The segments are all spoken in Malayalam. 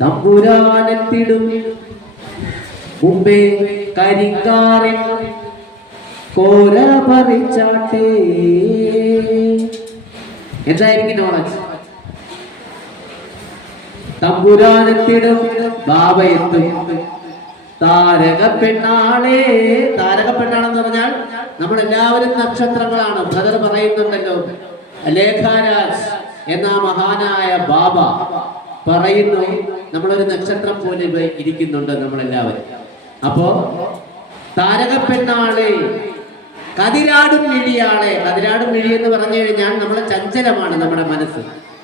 തമ്പുരാനെത്തിടും മുമ്പേ കരിങ്കാറിൻ കോര പറിച്ചാട്ടേ. എന്തായിരിക്കും നോളജ്? തമ്പുരാനെത്തിടും ബാബ എത്തും. താരക പെണ്ണാളെ. താരക പെണ്ണാണെന്ന് പറഞ്ഞാൽ നമ്മളെല്ലാവരും നക്ഷത്രങ്ങളാണ്. ബ്രദർ പറയുന്നുണ്ടല്ലോ, ലേഖാരാജ് എന്ന മഹാനായ ബാബ പറയുന്നു നമ്മളൊരു നക്ഷത്രം പോലെ ഇരിക്കുന്നുണ്ട് നമ്മളെല്ലാവരും. അപ്പോ താരക പെണ്ണാളെ, കതിരാടും മിഴിയാളെ. കതിരാടും മിഴി എന്ന് പറഞ്ഞു കഴിഞ്ഞാൽ നമ്മളെ ചഞ്ചലമാണ് നമ്മുടെ മനസ്സ്.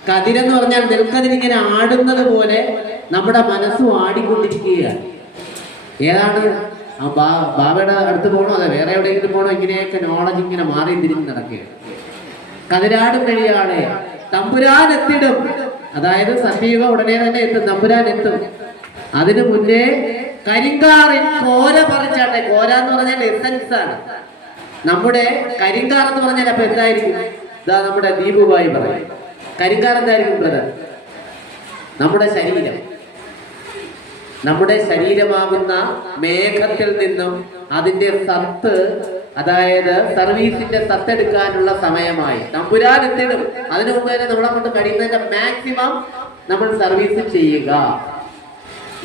കതിരെന്ന് പറഞ്ഞാൽ നെൽക്കതിരിങ്ങനെ ആടുന്നത് പോലെ നമ്മുടെ മനസ്സും ആടിക്കൊണ്ടിരിക്കുകയാണ്. ഏതാണ് ബാബയുടെ അടുത്ത് പോകണോ അതെ വേറെ എവിടെയെങ്കിലും പോകണോ? ഇങ്ങനെയൊക്കെ നോളജ് ഇങ്ങനെ മാറി തിരിഞ്ഞ് നടക്കുകയാണ്. കതിരാടും കഴിയാളെ തമ്പുരാൻ എത്തിടും. അതായത് സത്യയുഗ ഉടനെ തന്നെ എത്തും, തമ്പുരാൻ എത്തും. അതിനു മുന്നേ കരിങ്കാറിൻ കോര പറിച്ചാട്ടെ. കോര എന്ന് പറഞ്ഞാൽ എസൻസ് ആണ്. നമ്മുടെ കരിങ്കാർ എന്ന് പറഞ്ഞാൽ അപ്പൊ എന്തായിരിക്കും? ഇതാ നമ്മുടെ ദീപുബായി പറയും. കരിങ്കാർ എന്തായിരിക്കും ബ്രദർ? നമ്മുടെ ശരീരം. നമ്മുടെ ശരീരമാകുന്ന മേഘത്തിൽ നിന്നും അതിന്റെ സത്ത്, അതായത് സർവീസിന്റെ സത്തെടുക്കാനുള്ള സമയമായി. തമ്പുരാൻ എത്തിടും. അതിനു മുമ്പ് തന്നെ നമ്മളെ കൊണ്ട് കഴിയുന്നതിന്റെ മാക്സിമം നമ്മൾ സർവീസ് ചെയ്യുക.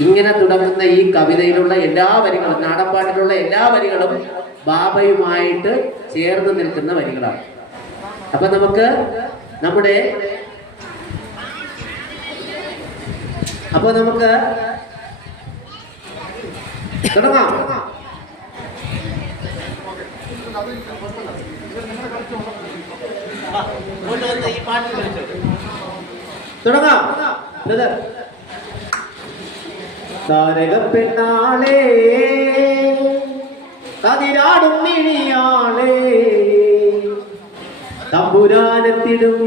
ഇങ്ങനെ തുടങ്ങുന്ന ഈ കവിതയിലുള്ള എല്ലാ വരികളും, നാടൻപാട്ടിലുള്ള എല്ലാ വരികളും ബാബയുമായിട്ട് ചേർന്ന് നിൽക്കുന്ന വരികളാണ്. അപ്പൊ നമുക്ക് തുടങ്ങാം. തുടങ്ങാം. താരക പെണ്ണാളെ, കതിരാടും മിഴിയാളെ, തമ്പുരാനെത്തിടും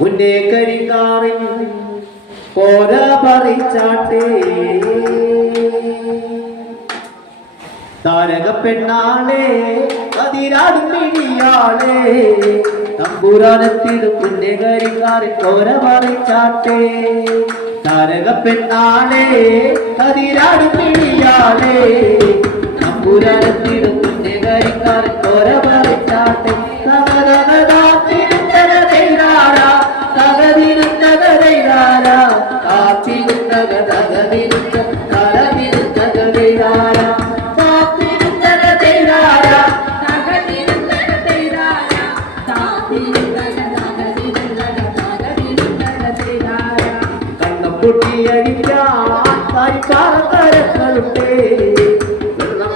മുന്നേ കരിങ്കാറിൻ കോര പറിച്ചാട്ടേ. താരക പെണ്ണാളെ, കതിരാടും മിഴിയാളെ, തമ്പുരാനെത്തിടും മുന്നേ കരിങ്കാറിൻ കോര പറിച്ചാട്ടേ. താരക പെണ്ണാളെ, കതിരാടും മിഴിയാളെ, തമ്പുരാനെത്തിടും മുന്നേ കരിങ്കാറിൻ കോര പറിച്ചാട്ടേ.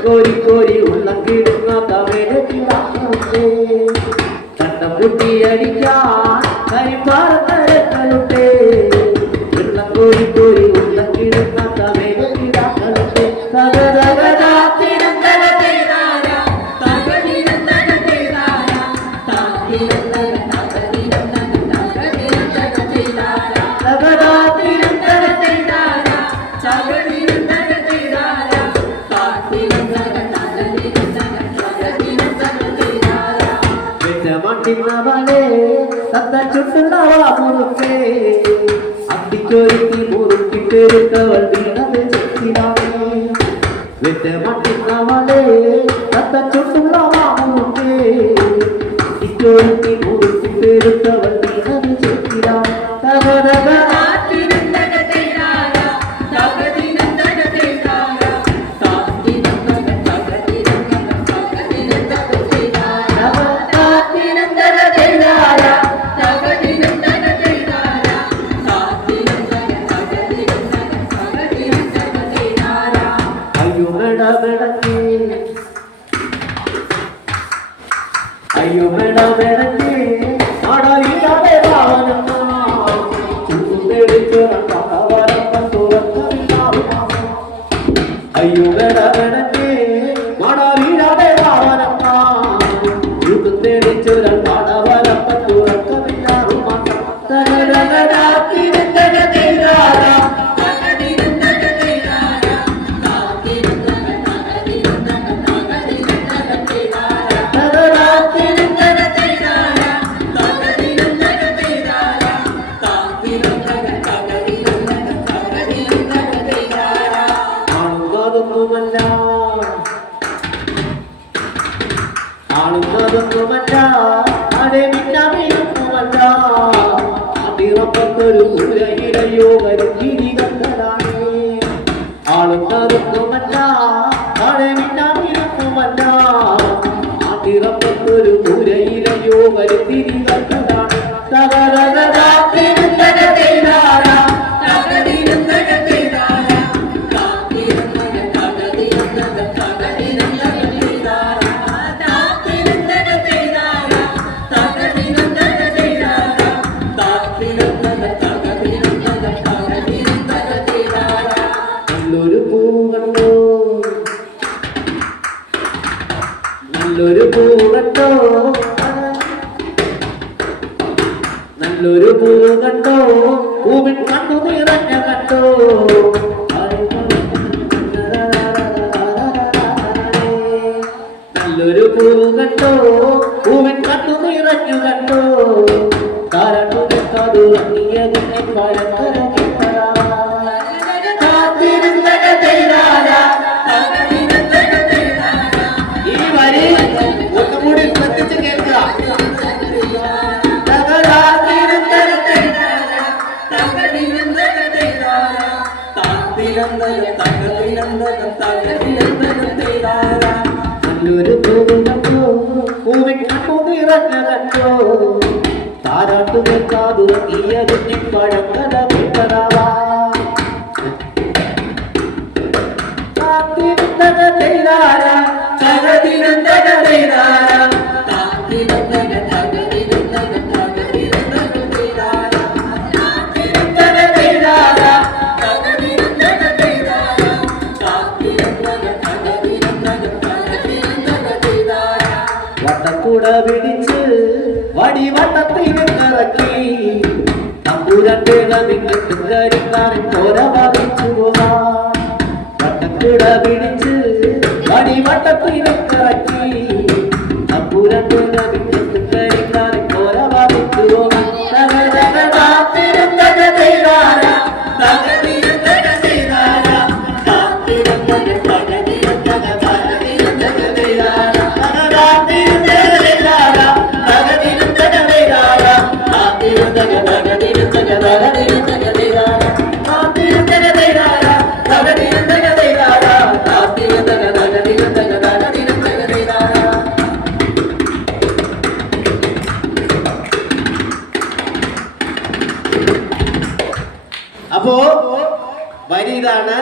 കോരി കോരി ഉള്ളം കിടുന്ന തമിഴ് കണ്ണം കുട്ടിയടിക്കാൻ കരിപ്പാറക്കരകളുണ്ട്. വെള്ളം കോരി കോരി ഉള്ളം കിടുന്ന തമിഴ് കിടാക്കളുണ്ട്. ചുട്ടുള്ളവാമുറുക്കേ അത്തിച്ചോരിക്ക് മുറുക്കിട്ടേരുത്തവൾ വീണത് ചെത്തിനാണ്. വെറ്റമട്ടിന്നവളെ തത്ത ചുട്ടുള്ളവാമുറുക്കേ അത്തിച്ചോരിക്ക് മുറുക്കിട്ടേരുത്തവൾ വീണത് ചെത്തിനാണ്. അയ്യോ മേട മേടക്കേ ആളുന്നതൊന്നുമല്ല ആളുന്നതൊന്നുമല്ല അതെ മിന്നാമിയൊന്നുമല്ല അതിറപ്പത്തൊരു ഉരയിടയോ വരുത്തിരി കണ്ടതാണ് ആളുന്നതൊന്നുമല്ല അതെ മിന്നാമിയൊന്നുമല്ല അതിറപ്പത്തൊരു ഉരയിടയോ വരുത്തിരി കണ്ടതാണ് നല്ലൊരു പൂവട്ടോ നല്ലൊരു പൂവ് കണ്ടോ പൂവിൻ കണ്ടു നിറഞ്ഞ കണ്ടോ നല്ലൊരു പൂവ് കണ്ടോ പൂവിൻ കണ്ടു നിറഞ്ഞു കണ്ടോ കാരണു കാതു അങ്ങിയതിനെ പഴക്കരം നല്ലൊരു പൂവ് കണ്ടോ പൂവിൻ കണ്ടു നിറഞ്ഞ കണ്ടോ താരാട്ടു കേൾക്കാതു ഈയതിനെ പഴങ്കഥ വിട്ടതാവാ വട്ടക്കൂട പിടിച്ച് വടി വട്ടത്തിനിറക്കി തമ്പുരന്റെ കരിക്കാരൻ പോര ബാധിച്ചു പോകാം വട്ടക്കൂട പിടിച്ച് വടി വട്ടത്തിനിറക്കി തമ്പുരന്റെ കരിക്കാരൻ പോര ബാധിച്ചു പോകാം അപ്പോ വരി ഇതാണ്.